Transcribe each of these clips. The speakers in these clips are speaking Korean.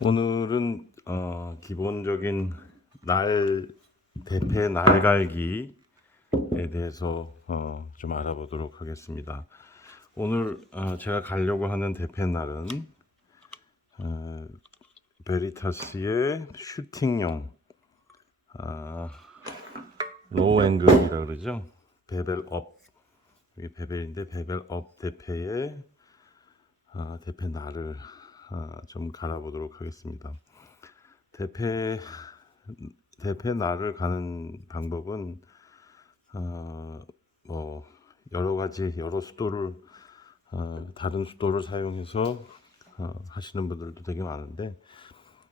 오늘은 기본적인 날 대패 날갈기에 대해서 좀 알아보도록 하겠습니다. 오늘 제가 가려고 하는 대패 날은 베리타스의 슈팅용 로우 앵글이라 그러죠. 베벨 업, 이게 베벨인데 베벨 업 대패의 대패 날을 좀 갈아보도록 하겠습니다. 대패 날을 가는 방법은 뭐 여러 가지 여러 수도를 다른 수도를 사용해서 하시는 분들도 되게 많은데,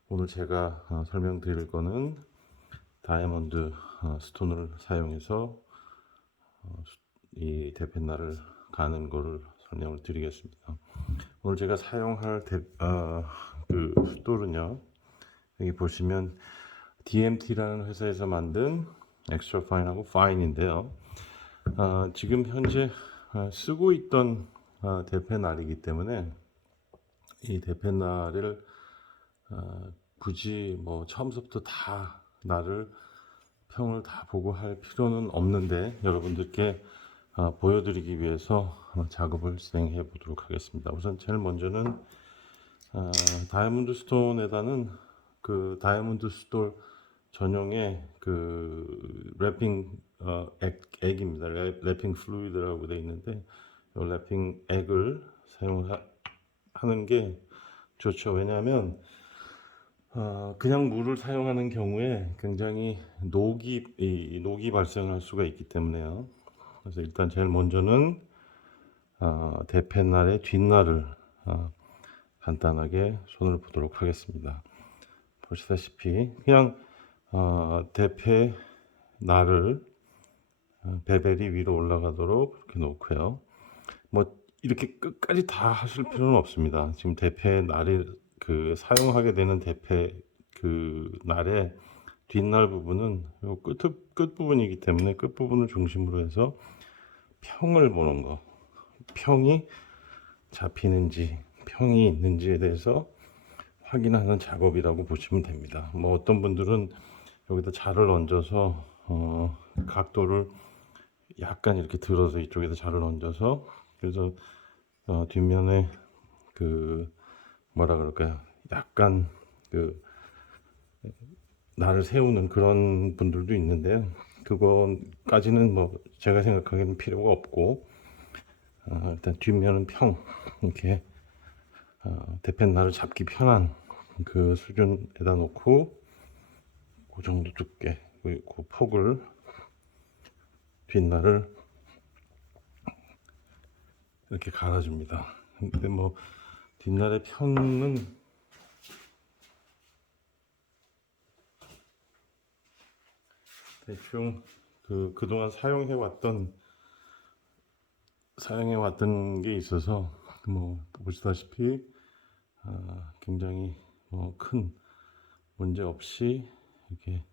오늘 제가 설명드릴 거는 다이아몬드 스톤을 사용해서 이 대패날을 가는 거를 설명을 드리겠습니다. 오늘 제가 사용할 그 수도는요, 여기 보시면 DMT라는 회사에서 만든 엑스트라 파인하고 파인인데요. 지금 현재 쓰고 있던 대패날이기 때문에 이 대패날을 굳이 뭐 처음부터 다 날을 평을 다 보고 할 필요는 없는데, 여러분들께 보여드리기 위해서 작업을 진행해 보도록 하겠습니다. 우선 제일 먼저는 다이아몬드 스톤에다는 그 다이아몬드 스톤 전용의 그 랩핑 액입니다. 랩핑 플루이드라고 되어 있는데, 이 랩핑 액을 사용하는 게 좋죠. 왜냐하면 그냥 물을 사용하는 경우에 굉장히 녹이 발생할 수가 있기 때문에요. 그래서 일단 제일 먼저는 대패날의 뒷날을 간단하게 손을 보도록 하겠습니다. 보시다시피 그냥 대패 날을 베벨이 위로 올라가도록 이렇게 놓고요. 뭐 이렇게 끝까지 다 하실 필요는 없습니다. 지금 대패 날을 그 사용하게 되는 대패 그 날의 뒷날 부분은 요 끝 부분이기 때문에 끝 부분을 중심으로 해서 평을 보는 거, 평이 잡히는지 평이 있는지에 대해서 확인하는 작업이라고 보시면 됩니다. 뭐 어떤 분들은 여기다 자를 얹어서 각도를 약간 이렇게 들어서 이쪽에다 자를 얹어서, 그래서 뒷면에 그 뭐라 그럴까요, 약간 그 날을 세우는 그런 분들도 있는데요. 그거까지는 뭐 제가 생각하기에는 필요가 없고, 일단 뒷면은 평, 이렇게 대패날을 잡기 편한 그 수준에다 놓고 그 정도 두께, 그 폭을 뒷날을 이렇게 갈아줍니다. 근데 뭐 뒷날의 편은 대충 그동안 사용해 왔던 게 있어서, 뭐 보시다시피 굉장히 큰 문제 없이 이렇게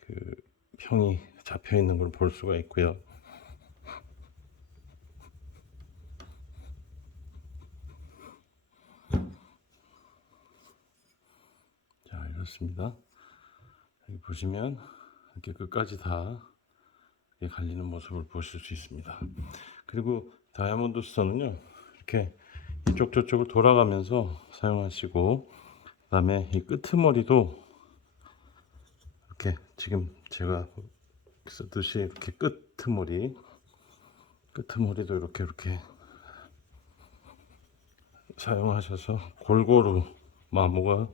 그 평이 잡혀 있는 걸 볼 수가 있고요. 자, 이렇습니다. 여기 보시면 이렇게 끝까지 다 이렇게 갈리는 모습을 보실 수 있습니다. 그리고 다이아몬드 스톤은요, 이렇게 이쪽 저쪽을 돌아가면서 사용하시고, 그 다음에 이 끄트머리도 이렇게 지금 제가 쓰듯이 이렇게 끄트머리도 이렇게 사용하셔서 골고루 마모가,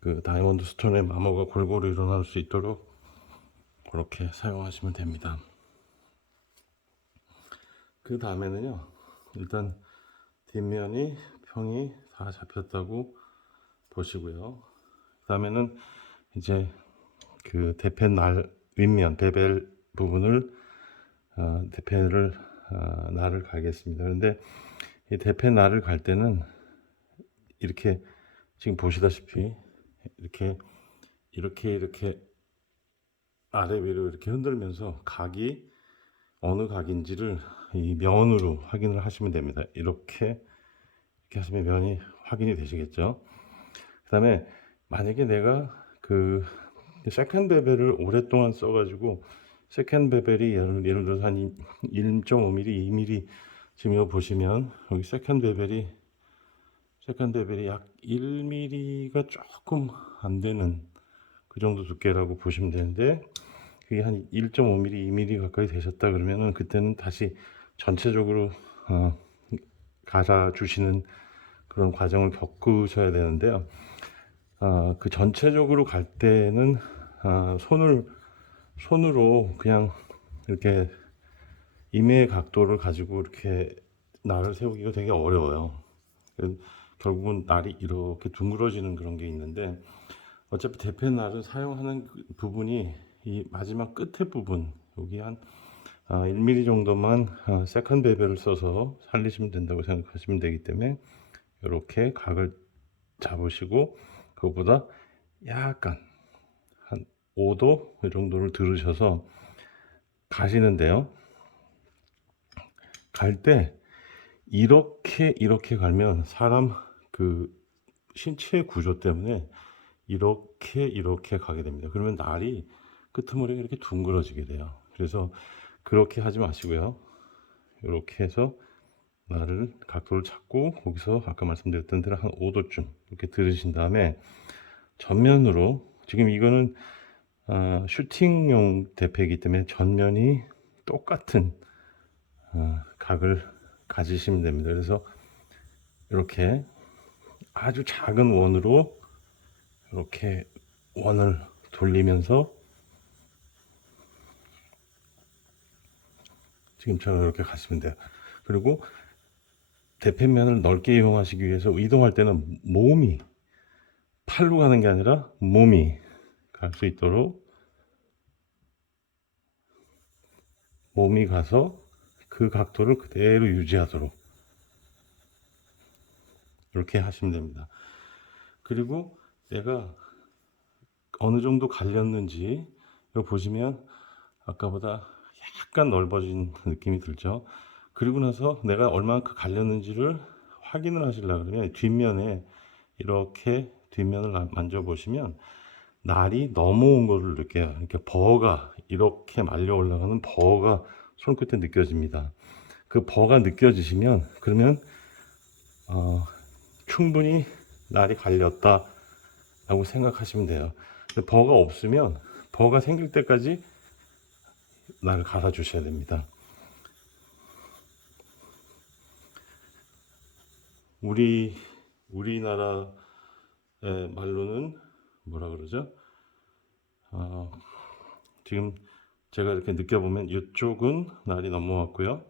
그 다이아몬드 스톤의 마모가 골고루 일어날 수 있도록 그렇게 사용하시면 됩니다. 그 다음에는요, 일단 뒷면이 평이 다 잡혔다고 보시고요. 그 다음에는 이제 그 대패 날 윗면 베벨 부분을 대패를 날을 갈겠습니다. 그런데 이 대패 날을 갈 때는 이렇게 지금 보시다시피 이렇게 아래 위로 이렇게 흔들면서 각이 어느 각인지를 이 면으로 확인을 하시면 됩니다. 이렇게 이렇게 하시면 면이 확인이 되시겠죠. 그 다음에 만약에 내가 그 세컨 베벨을 오랫동안 써가지고 세컨 베벨이 예를 들어서 한 1.5mm, 2mm, 지금 이거 보시면 여기 세컨 베벨이 약 1mm가 조금 안 되는 그 정도 두께라고 보시면 되는데, 그게 한 1.5mm, 2mm 가까이 되셨다 그러면은 그때는 다시 전체적으로 갈아 주시는 그런 과정을 겪으셔야 되는데요. 그 전체적으로 갈 때는 손으로 그냥 이렇게 임의 각도를 가지고 이렇게 날을 세우기가 되게 어려워요. 결국은 날이 이렇게 둥그러지는 그런 게 있는데, 어차피 대패 날을 사용하는 부분이 이 마지막 끝에 부분, 여기 한 1mm 정도만 세컨 베벨을 써서 살리시면 된다고 생각하시면 되기 때문에 이렇게 각을 잡으시고 그것보다 약간 한 5도 이 정도를 들으셔서 가시는데요. 갈 때 이렇게 갈면 사람 그 신체 구조 때문에 이렇게 가게 됩니다. 그러면 날이 끄트머리가 이렇게 둥그러지게 돼요. 그래서 그렇게 하지 마시고요. 이렇게 해서 날을 각도를 찾고 거기서 아까 말씀드렸던 대로 한 5도쯤 이렇게 들으신 다음에 전면으로, 지금 이거는 슈팅용 대패이기 때문에 전면이 똑같은 각을 가지시면 됩니다. 그래서 이렇게 아주 작은 원으로 이렇게 원을 돌리면서 지금처럼 이렇게 가시면 돼요. 그리고 대패면을 넓게 이용하시기 위해서 이동할 때는 팔로 가는 게 아니라 몸이 갈 수 있도록 몸이 가서 그 각도를 그대로 유지하도록 이렇게 하시면 됩니다. 그리고 내가 어느 정도 갈렸는지 여기 보시면 아까보다 약간 넓어진 느낌이 들죠. 그리고 나서 내가 얼마만큼 갈렸는지를 확인을 하시려고 그러면 뒷면에 이렇게 뒷면을 만져보시면 날이 넘어온 거를 느껴요. 이렇게 버가 이렇게 말려 올라가는 버가 손끝에 느껴집니다. 그 버가 느껴지시면 그러면 충분히 날이 갈렸다 라고 생각하시면 돼요. 근데 버가 없으면 버가 생길 때까지 날을 갈아 주셔야 됩니다. 우리나라의 말로는 뭐라 그러죠? 지금 제가 이렇게 느껴보면 이쪽은 날이 넘어왔고요.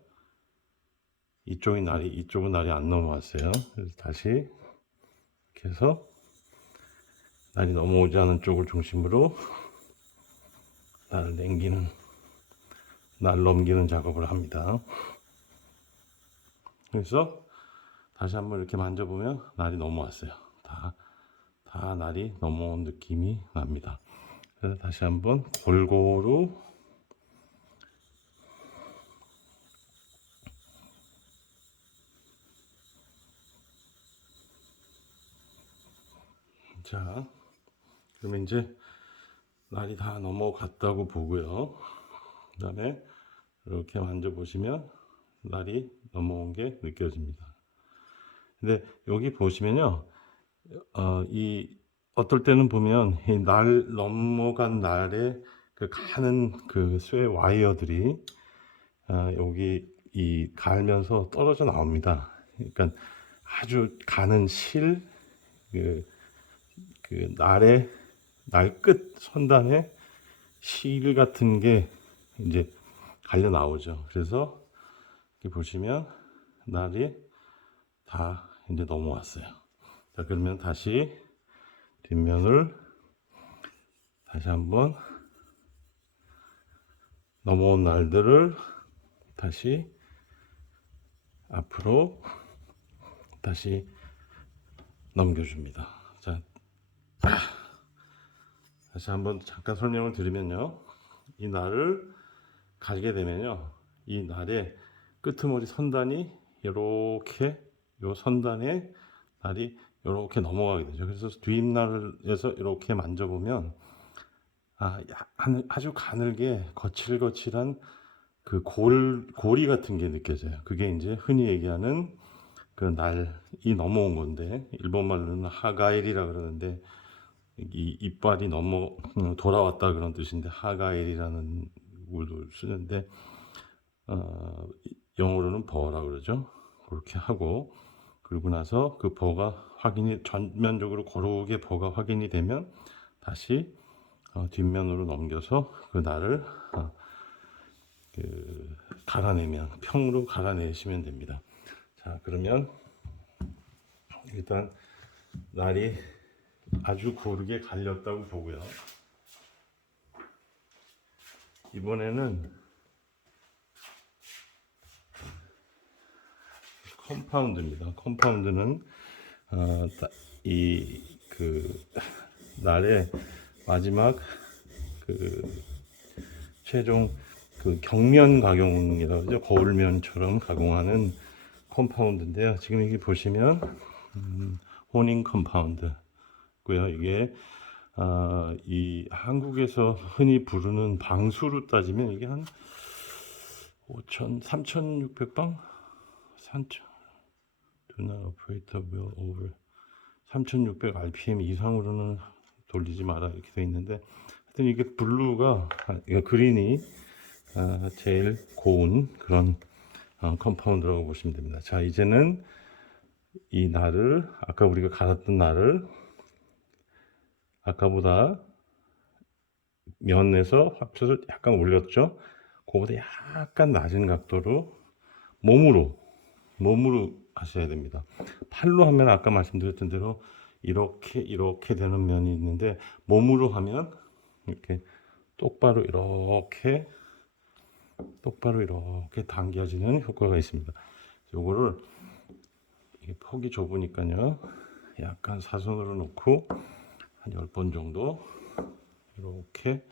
이쪽은 날이 안 넘어왔어요. 그래서 다시 이렇게 해서 날이 넘어오지 않은 쪽을 중심으로 날 넘기는 작업을 합니다. 그래서 다시 한번 이렇게 만져보면 날이 넘어왔어요. 다 날이 넘어온 느낌이 납니다. 그래서 다시 한번 골고루 자, 그러면 이제 날이 다 넘어갔다고 보고요. 그 다음에 이렇게 만져보시면 날이 넘어온 게 느껴집니다. 근데 여기 보시면요, 어떨 때는 보면 이 날 넘어간 날에 그 가는 그 쇠 와이어들이 여기 이 갈면서 떨어져 나옵니다. 그러니까 아주 가는 그 날 끝 선단에 실 같은 게 이제 갈려 나오죠. 그래서 이렇게 보시면 날이 다 이제 넘어왔어요. 자, 그러면 다시 뒷면을 다시 한번 넘어온 날들을 다시 앞으로 다시 넘겨줍니다. 자, 다시 한번 잠깐 설명을 드리면요. 이 날을 갈게 되면요. 이 날의 끄트머리 선단이 이렇게 요 선단에 날이 이렇게 넘어가게 되죠. 그래서 뒷날에서 이렇게 만져보면 아주 가늘게 거칠거칠한 그 고리 같은 게 느껴져요. 그게 이제 흔히 얘기하는 그 날이 넘어온 건데, 일본 말로는 하가엘이라 그러는데, 이 이빨이 돌아왔다 그런 뜻인데 하가엘이라는 말도 쓰는데, 영어로는 버라 그러죠. 그렇게 하고, 그러고 나서 그 버가 전면적으로 고르게 버가 확인이 되면 다시 뒷면으로 넘겨서 그 날을 갈아내면, 평으로 갈아내시면 됩니다. 자, 그러면 일단 날이 아주 고르게 갈렸다고 보고요. 이번에는 컴파운드입니다. 컴파운드는 이 그 날의 마지막 그 최종 그 경면 가공이라고 하죠. 거울면처럼 가공하는 컴파운드인데요. 지금 여기 보시면 호닝 컴파운드고요. 이게 이 한국에서 흔히 부르는 방수로 따지면 이게 한 3,600방? 3,000 do not operate well over 3,600 rpm 이상으로는 돌리지 마라 이렇게 되어 있는데, 하여튼 이게 블루가 그린이 제일 고운 그런 컴파운드라고 보시면 됩니다. 자, 이제는 이 날을, 아까 우리가 갈았던 날을 아까보다 면에서 합쳐서 약간 올렸죠. 그거보다 약간 낮은 각도로 몸으로 하셔야 됩니다. 팔로 하면 아까 말씀드렸던 대로 이렇게 되는 면이 있는데, 몸으로 하면 이렇게 똑바로 이렇게 당겨지는 효과가 있습니다. 요거를, 이게 폭이 좁으니까요, 약간 사선으로 놓고 한 10번 정도 이렇게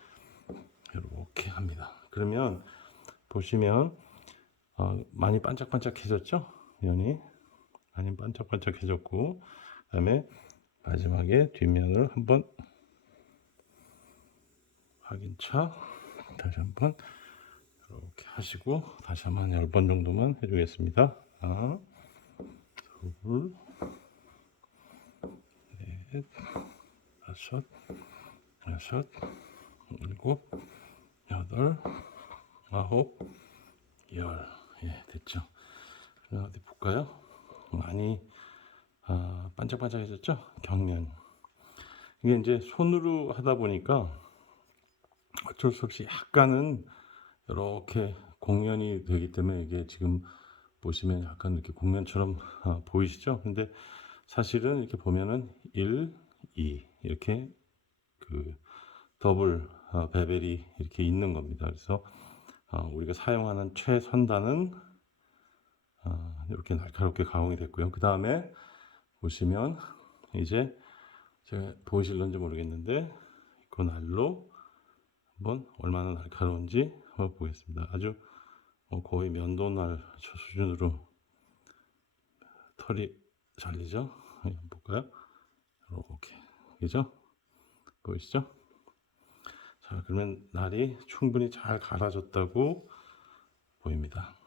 합니다. 그러면 보시면 많이 반짝반짝해졌죠? 면이 많이 반짝반짝해졌고, 그 다음에 마지막에 뒷면을 한번 확인차 다시 한번 이렇게 하시고, 다시 한번 10번 정도만 해주겠습니다. 하나, 둘, 넷, 다섯, 여섯, 일곱, 여덟, 아홉, 열. 예, 됐죠. 그럼 어디 볼까요? 많이 반짝반짝해졌죠? 경련. 이게 이제 손으로 하다 보니까 어쩔 수 없이 약간은 이렇게 공연이 되기 때문에, 이게 지금 보시면 약간 이렇게 공연처럼 보이시죠? 근데 사실은 이렇게 보면은 1, 2 이렇게 그 더블 베벨이 이렇게 있는 겁니다. 그래서 우리가 사용하는 최선단은 이렇게 날카롭게 가공이 됐고요. 그 다음에 보시면 이제 제가 보이실런지 모르겠는데, 그 날로 한번 얼마나 날카로운지 한번 보겠습니다. 아주 거의 면도날 수준으로 털이 잘리죠? 한번 볼까요? 이렇게, 그죠? 보이시죠? 자, 그러면 날이 충분히 잘 갈아졌다고 보입니다.